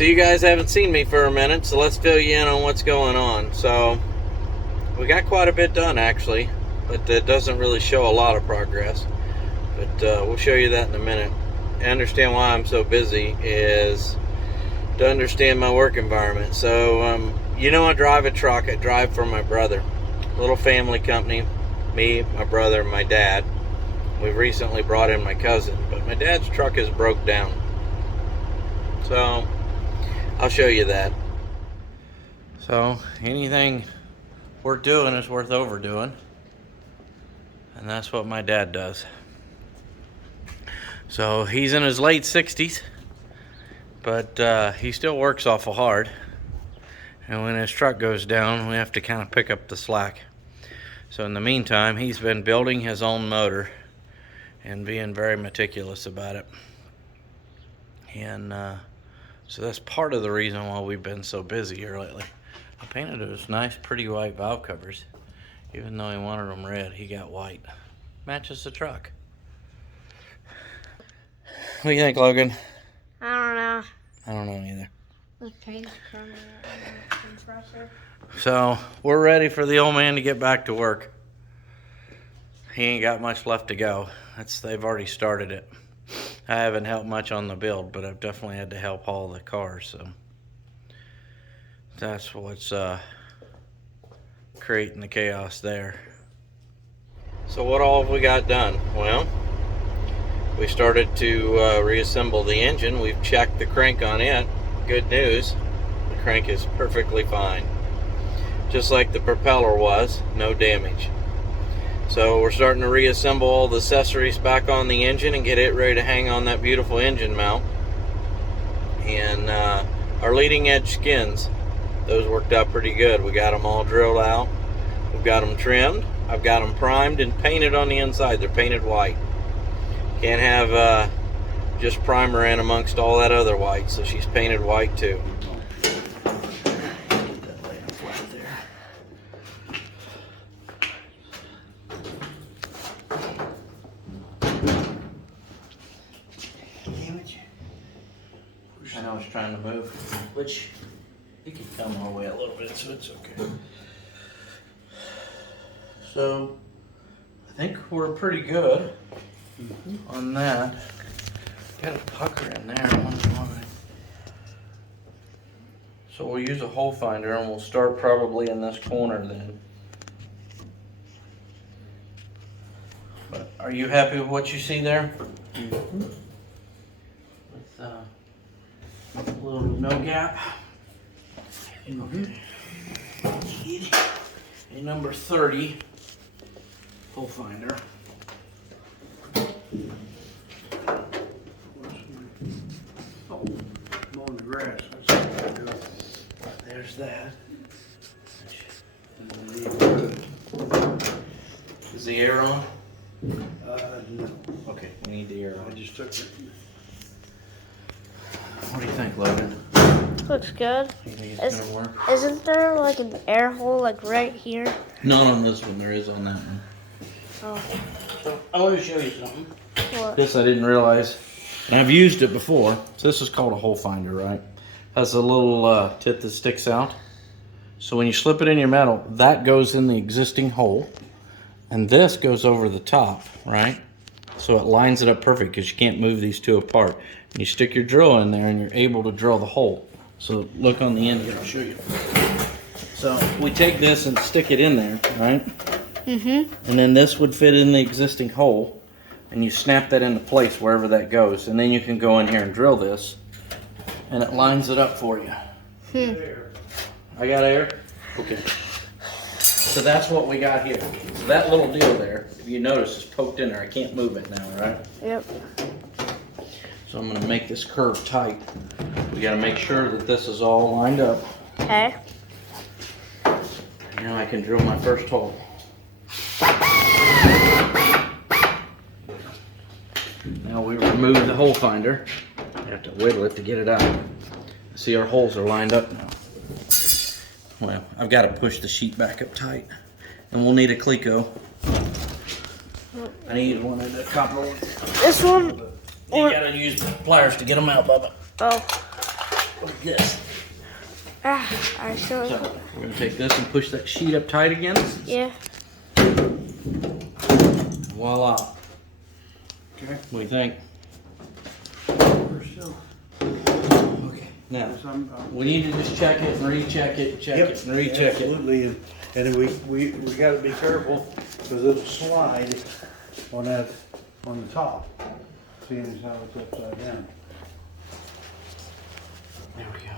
So you guys haven't seen me for a minute, so let's fill you in on what's going on. So we got quite a bit done actually, but it doesn't really show a lot of progress. But we'll show you that in a minute. I understand why I'm so busy is to understand my work environment. So you know, I drive a truck. I drive for my brother. Little family company, me, my brother, and my dad. We've recently brought in my cousin, but my dad's truck is broke down. So I'll show you that. So anything worth doing is worth overdoing. And that's what my dad does. So he's in his late 60s, but he still works awful hard. And when his truck goes down, we have to kind of pick up the slack. So in the meantime, he's been building his own motor and being very meticulous about it. And so that's part of the reason why we've been so busy here lately. I painted those nice, pretty white valve covers. Even though he wanted them red, he got white. Matches the truck. What do you think, Logan? I don't know. I don't know either. The paint's coming out of the compressor. So we're ready for the old man to get back to work. He ain't got much left to go. They've already started it. I haven't helped much on the build, but I've definitely had to help haul the cars. So that's what's creating the chaos there. So what all have we got done? Well, we started to reassemble the engine. We've checked the crank on it. Good news, the crank is perfectly fine. Just like the propeller was, no damage. So we're starting to reassemble all the accessories back on the engine and get it ready to hang on that beautiful engine mount. And our leading edge skins, those worked out pretty good. We got them all drilled out. We've got them trimmed. I've got them primed and painted on the inside. They're painted white. Can't have just primer in amongst all that other white, so she's painted white too. I know it's trying to move, which it can come our way a little bit, so it's okay. So I think we're pretty good on that. Got a pucker in there on one line. So we'll use a hole finder and we'll start probably in this corner then. But are you happy with what you see there? With a little no gap. Okay. A number 30 hole finder. Oh, mowing the grass. That's what I do. There's that. Is the air on? No. Okay, we need the air I on. just took it. What do you think, Logan? Looks good. You think it's gonna work? Isn't there like an air hole like right here? Not on this one, there is on that one. Oh. So I want to show you something. What? This I didn't realize. And I've used it before. So this is called a hole finder, right? Has a little tip that sticks out. So when you slip it in your metal, that goes in the existing hole. And this goes over the top, right? So it lines it up perfect because you can't move these two apart. And you stick your drill in there and you're able to drill the hole. So look on the end here, I'll show you. So we take this and stick it in there, right? Mm-hmm. And then this would fit in the existing hole. And you snap that into place wherever that goes. And then you can go in here and drill this. And it lines it up for you. I got air? Okay. So that's what we got here. So that little deal there, if you notice, is poked in there. I can't move it now, right? Yep. So I'm gonna make this curve tight. We gotta make sure that this is all lined up. Okay. Now I can drill my first hole. Now we remove the hole finder. You have to wiggle it to get it out. See, our holes are lined up now. Well, I've got to push the sheet back up tight. And we'll need a Cleco. I need one of the copper ones. This one? You gotta use pliers to get them out, Bubba. Oh. like this. I sure. So we're gonna take this and push that sheet up tight again. Yeah. Voila. Okay. What do you think? We're still. Okay. Now, we need to just check it and recheck it, check it and recheck it. Absolutely, and then we gotta be careful, because it'll slide on that, on the top, seeing as how it's upside down. There we go.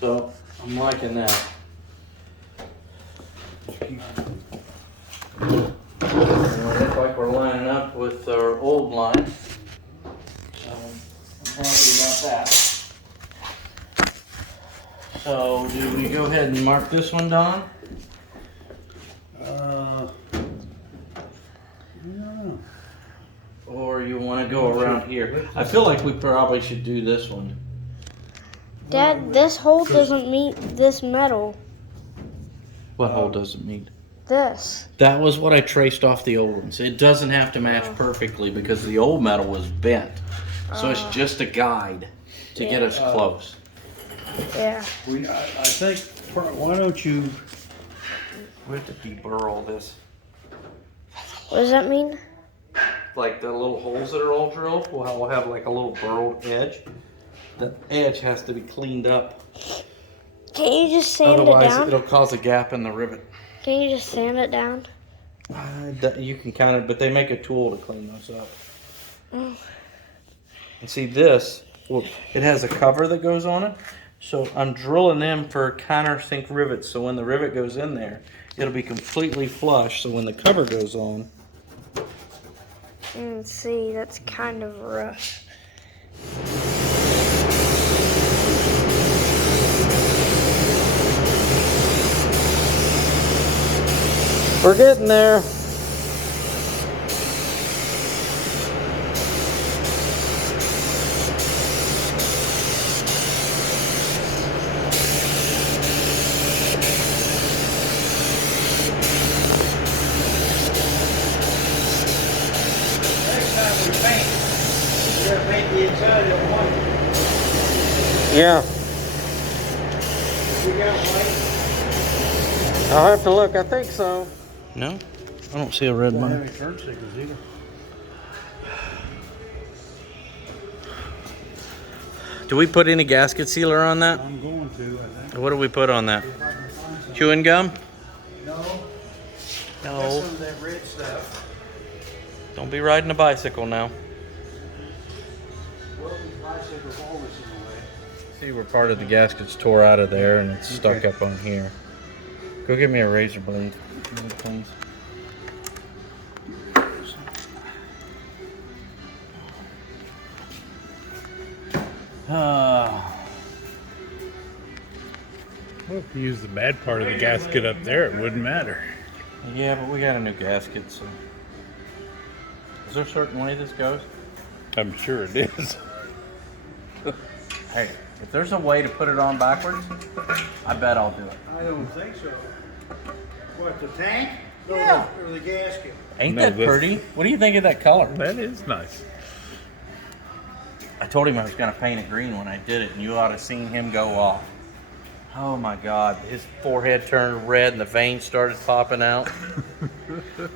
So, I'm liking that. Looks like we're lining up with our old line. So, I'm happy about that. So, do we go ahead and mark this one, Don? No. Or you want to go around here? I feel like we probably should do this one. Dad, this hole doesn't meet this metal. What hole does it meet? This. That was what I traced off the old ones. It doesn't have to match perfectly because the old metal was bent. So it's just a guide to get us close. Yeah. I think, why don't you, We have to deburr all this. What does that mean? Like the little holes that are all drilled, we'll have like a little burrowed edge. The edge has to be cleaned up. Can't you just sand it Otherwise, down? it'll cause a gap in the rivet. Can you just sand it down? You can kind of, but they make a tool to clean those up. Mm. And see this, well, it has a cover that goes on it. So I'm drilling them for countersink rivets. So when the rivet goes in there, it'll be completely flush. So when the cover goes on, See, that's kind of rough. we're getting there. next time we paint, we gotta paint the inside of white. Yeah, We got white. I'll have to look. I think so. No, I don't see a red Don't have one. any turn signals either. Do we put any gasket sealer on that? I'm going to, I think. What do we put on that? If I can find some. Chewing gum? No, that's No. some of that red stuff. Don't be riding a bicycle now. Well, the bicycle's always in the way. See where part of the gasket's tore out of there and it's stuck Okay. up on here. Go get me a razor blade, please. Well, if you use the bad part of the gasket up there, it wouldn't matter. Yeah, but we got a new gasket, so. Is there a certain way this goes? I'm sure it is. Hey, if there's a way to put it on backwards, I bet I'll do it. I don't think so. What, the tank? No, Yeah. Or the gasket? Ain't No, that this- pretty? What do you think of that color? That is nice. I told him I was gonna paint it green when I did it, and you ought to have seen him go off. Oh my God, his forehead turned red and the veins started popping out. So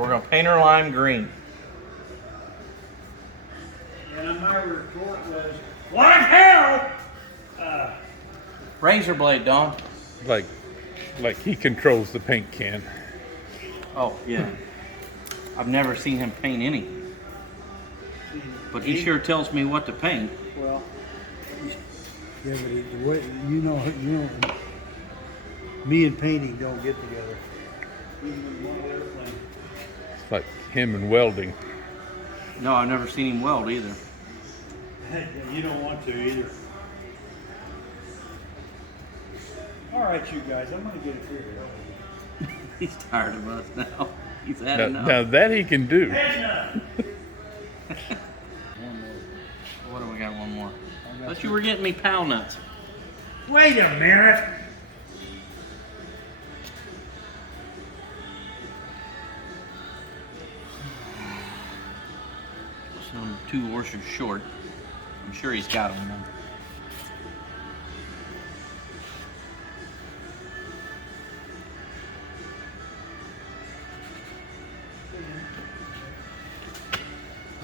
we're gonna paint her lime green. And my retort was, like hell! Razor blade, Don. Like he controls the paint can. Oh, yeah. I've never seen him paint anything, but he sure tells me what to paint. Well, yeah, but the way, you know, me and painting don't get together. Even in one airplane. It's like him and welding. No, I've never seen him weld either. You don't want to either. All right, you guys, I'm gonna get it figured out. He's tired of us now. He's had Now, enough. now that he can do. What do we got? One more. Thought you were getting me pow nuts. Wait a minute. So I'm 2 washers short. I'm sure he's got them.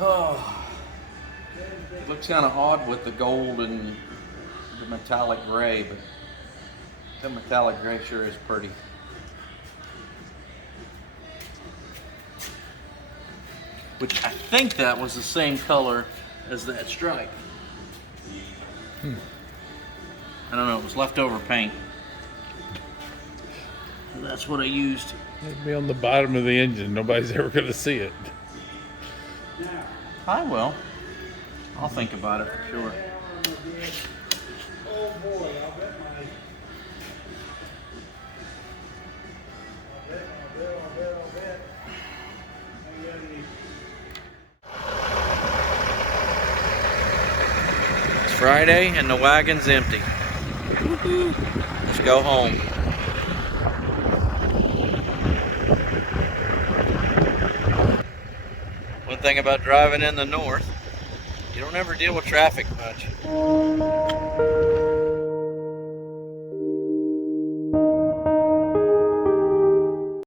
Oh, looks kind of odd with the gold and the metallic gray, but the metallic gray sure is pretty. Which I think that was the same color as that stripe. I don't know, it was leftover paint. That's what I used. It'd be on the bottom of the engine. Nobody's ever going to see it. I will. I'll think about it for sure. Oh boy, I'll bet I got any. It's Friday and the wagon's empty. Woo-hoo. Let's go home. One thing about driving in the north, you don't ever deal with traffic much.